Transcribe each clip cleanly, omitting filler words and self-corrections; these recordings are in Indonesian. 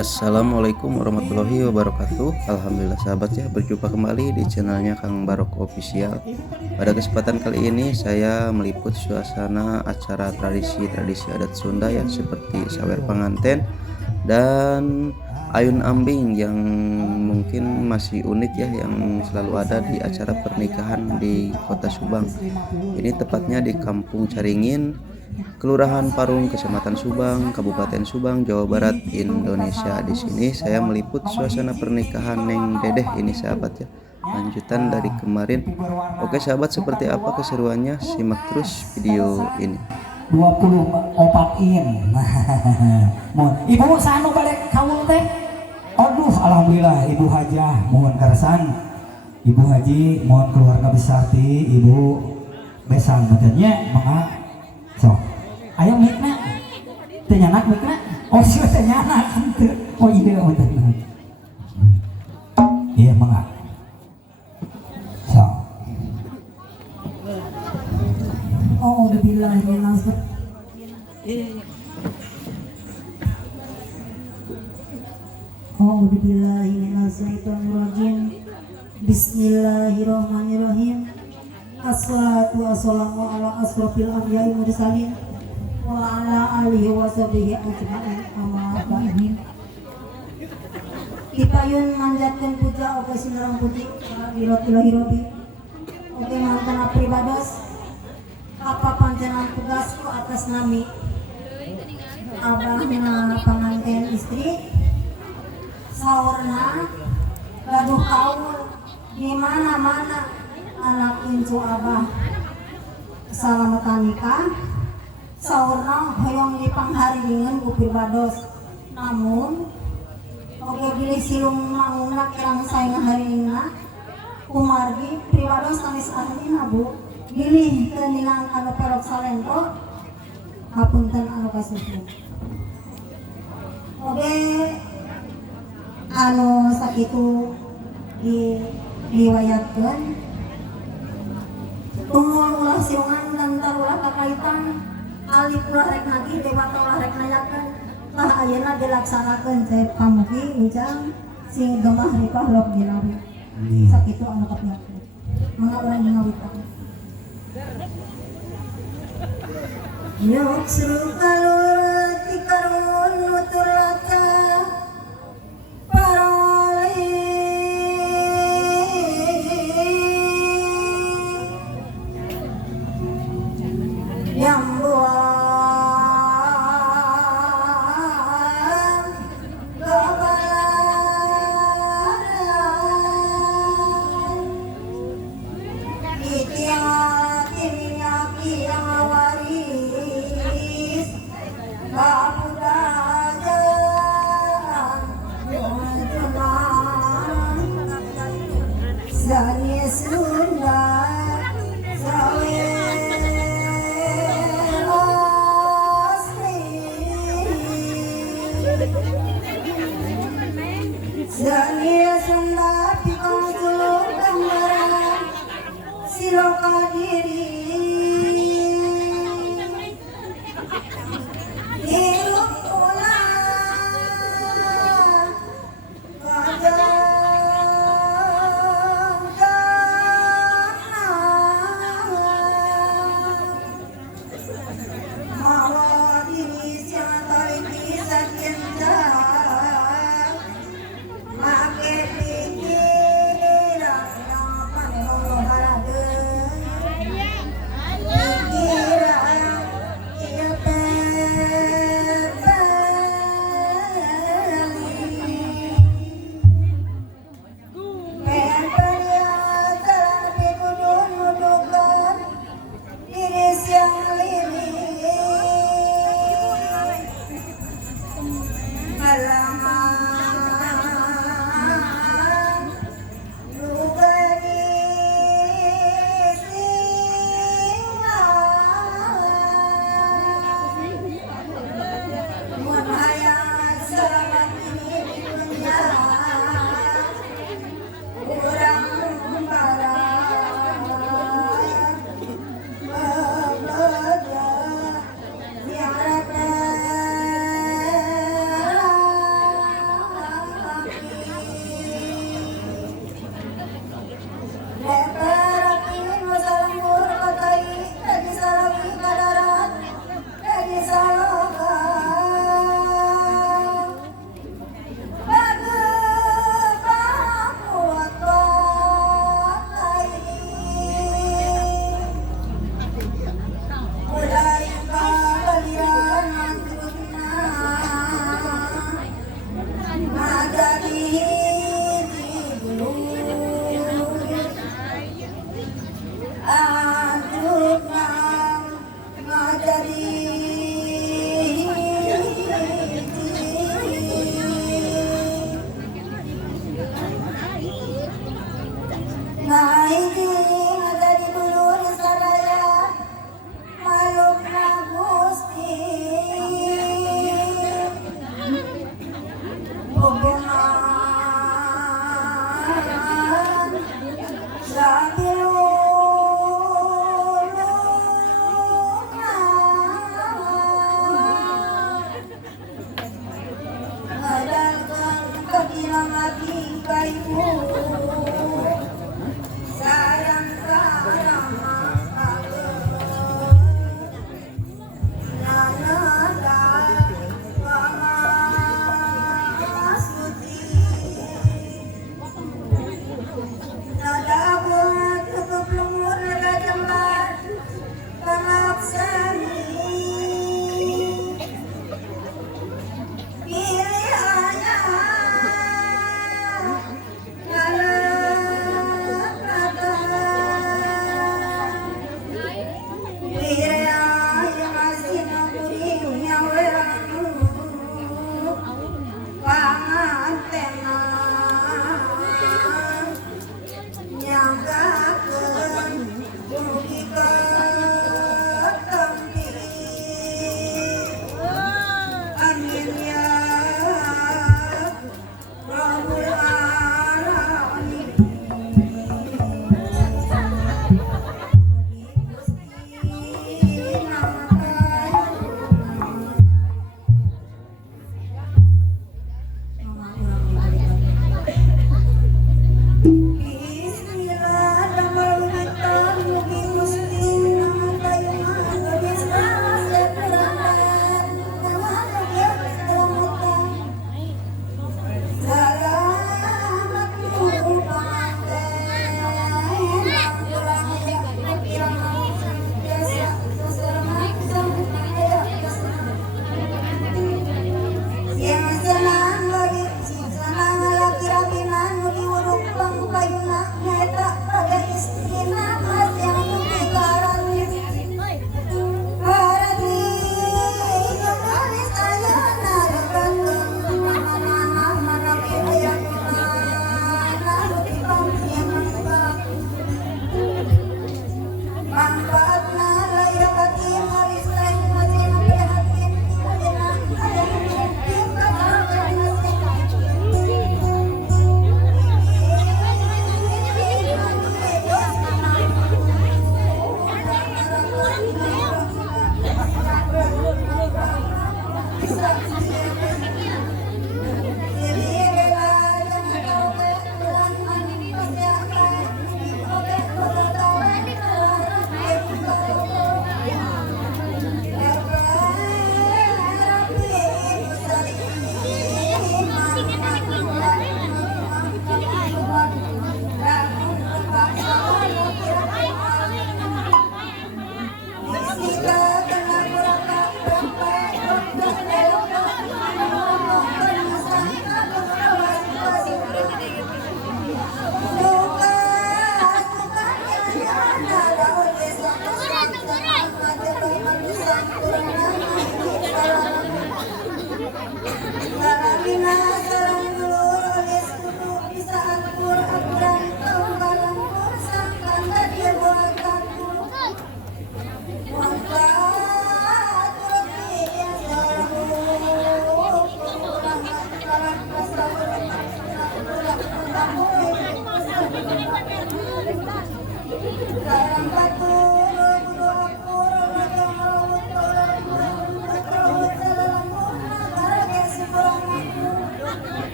Assalamualaikum warahmatullahi wabarakatuh. Alhamdulillah sahabat ya, berjumpa kembali di channelnya Kang Barok Official. Pada kesempatan kali ini saya meliput suasana acara tradisi adat Sunda ya, seperti sawer panganten dan ayun ambing yang mungkin masih unik ya, yang selalu ada di acara pernikahan di Kota Subang. Ini tepatnya di Kampung Caringin, Kelurahan Parung, Kecamatan Subang, Kabupaten Subang, Jawa Barat, Indonesia. Di sini saya meliput suasana pernikahan Neng Dedeh ini sahabat ya. Lanjutan dari kemarin. Oke sahabat, seperti apa keseruannya? Simak terus video ini. 24 in. Ibu sanu balik kamu teh. Aduh, alhamdulillah Ibu Hajah mohon karasan. Ibu Haji mohon keluarga besar ti Ibu besang matanya mangga. So, ayo mikna. Teu nyanak mikna. Oh, sih teu nyanak henteu. Oh, ide bener. Iya mangga. So. Oh, udah langsung. Bismillahirrahmanirrahim. Assalatu wassalamu ala asrofil anbiya'i mursalin wa ala alihi wa sahbihi ajma'in amma ba'du. Dipayun manjatkeun puja oke sinarang puji birotilahi robi. Oke mantan pribados apa panjenengan tugasku atas nami abahna panganten istri saurna gaduh kaul di mana-mana anak incu abah salamatan nikah saurna hoyong dipangharingeun ku pribados namun oge bilih silung manguna kirang sae ngaharingna kumargi pribados tanis ahlina Bu bilih teuningan anu perok salento hapunten anu kasusun oge anu sakitu diwayatkeun tungul ulah silungan lantar ulah kakaitan alif ulah rek nagi dewata ulah rek nayakeun tah ayeuna dilaksanakeun cek pamugi ujang sing gemah ripah lok dilawi sakitu anu kapiakeun mangga urang ngawitan yok seru kalur tikarun nutur laca yang buang kebalaran itiak imiaki yang waris kabudayan junang sani Sunda sawe Zania Sunda pikong sulung gambaran siloka diri hirup ulang kadang mawa diri siang tarik kisah cinta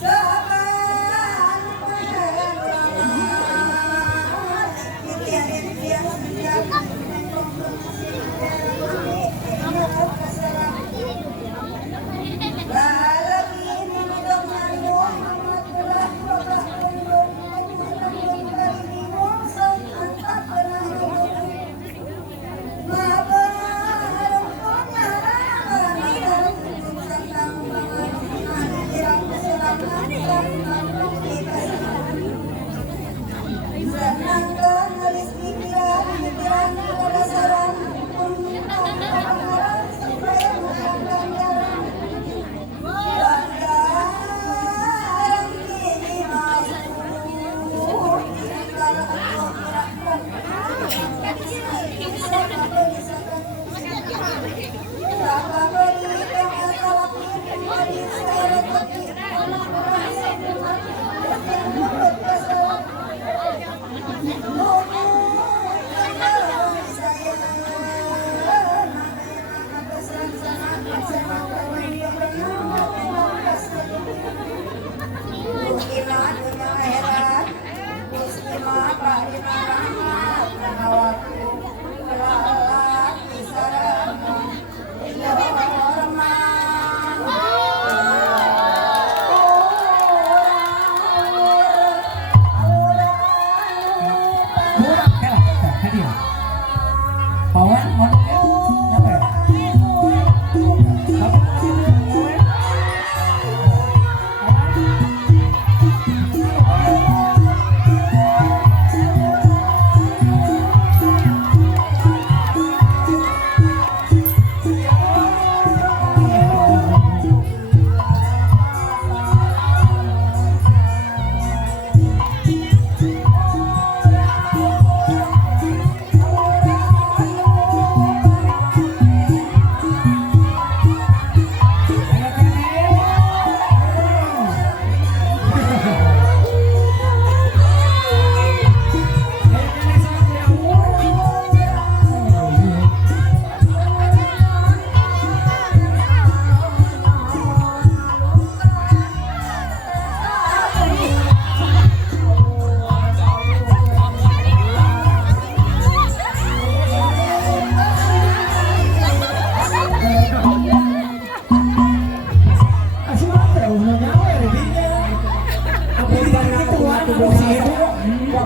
Sabar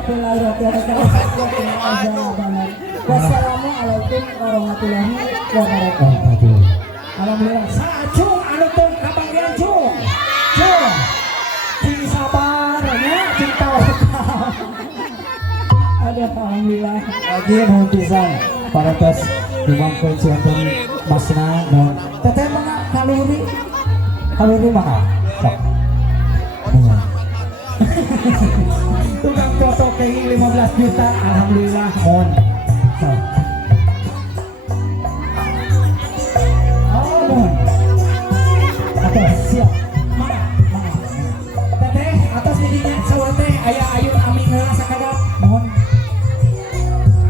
warahmatullahi wabarakatuh. Wassalamualaikum warahmatullahi wabarakatuh. Alhamdulillah. Cung anu tong kabanggian cung. Cung. Cing sabarnya cing tawakal. Ada alhamdulillah. Lagi nuhun pisan para tos dimangkeun sianten masna dan teteh mana kaluri. Kaluri mana? Sok. Mohon. Tukang foto kehi 15 juta alhamdulillah mohon. Sok. Siap. Mana? Teteh atas didinya saur teh aya ayun aming heula sakadap. Mohon.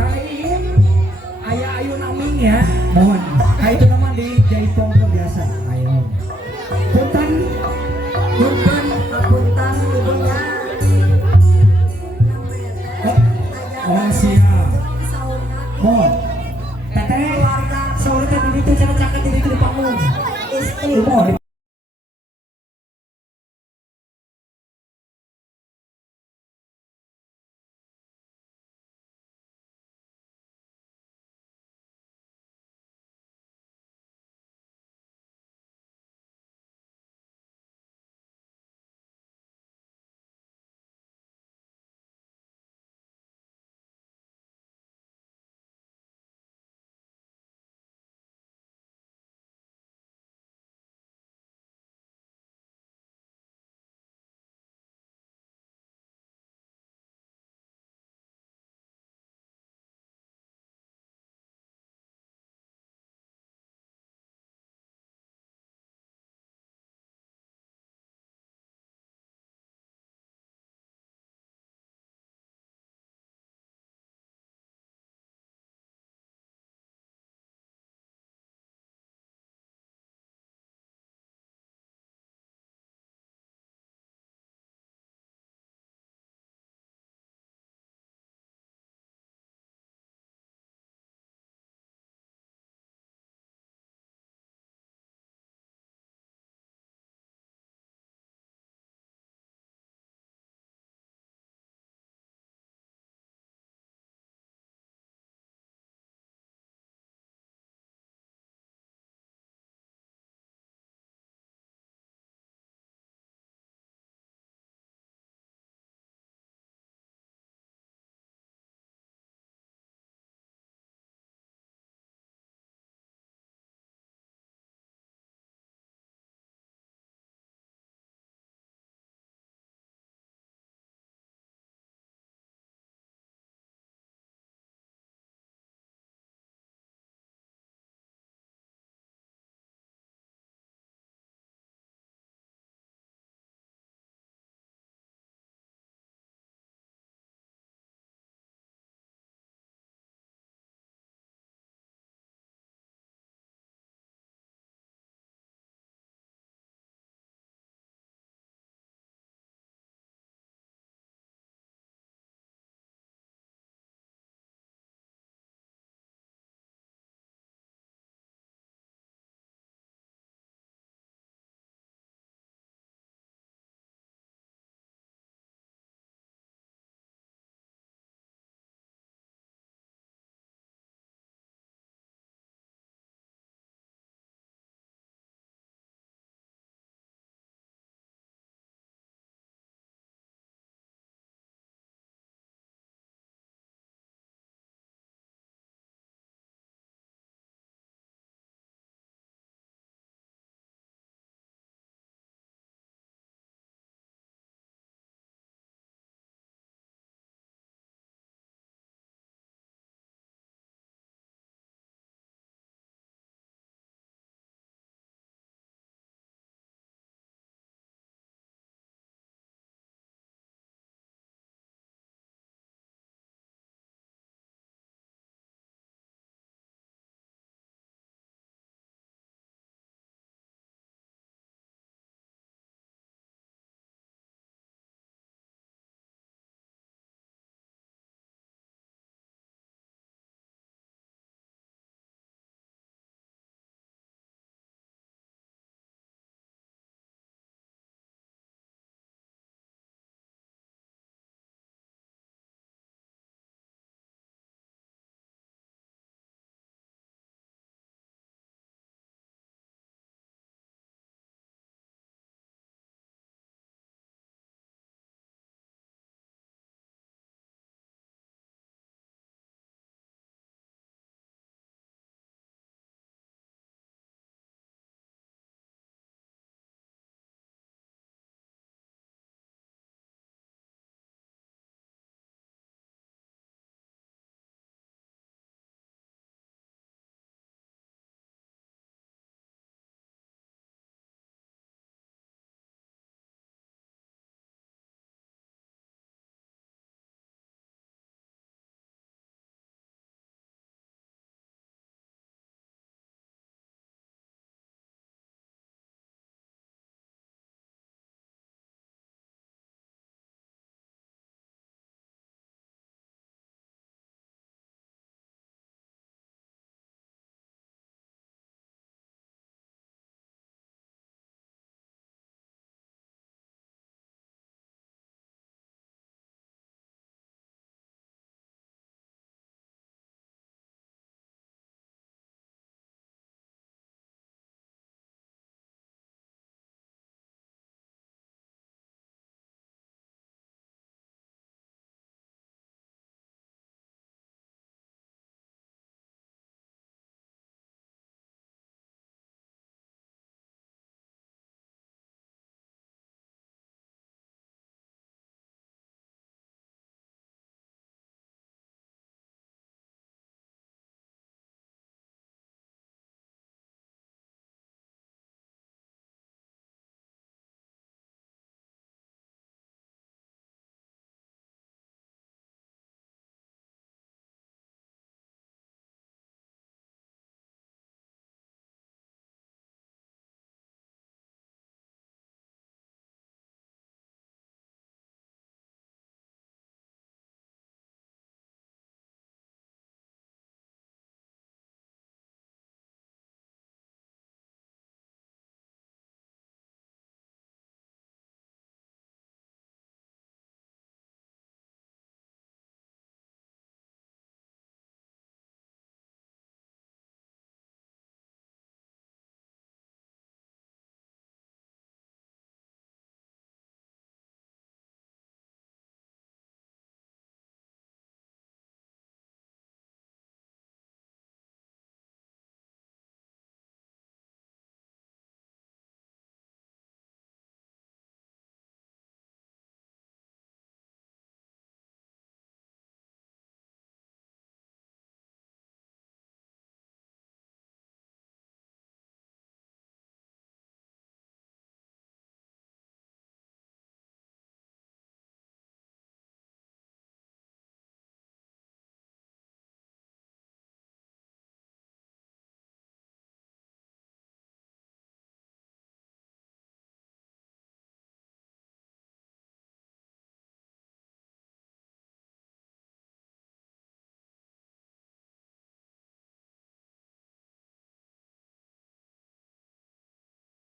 Hari aya ayun aming ya. Mohon. Itu nama di Jaipong biasa. Ayo. Punten. Punten ibunya. Oh siap. Mohon. Teteh saur teh di ditu cenah caket di ditu di panggung. Istri. Mohon.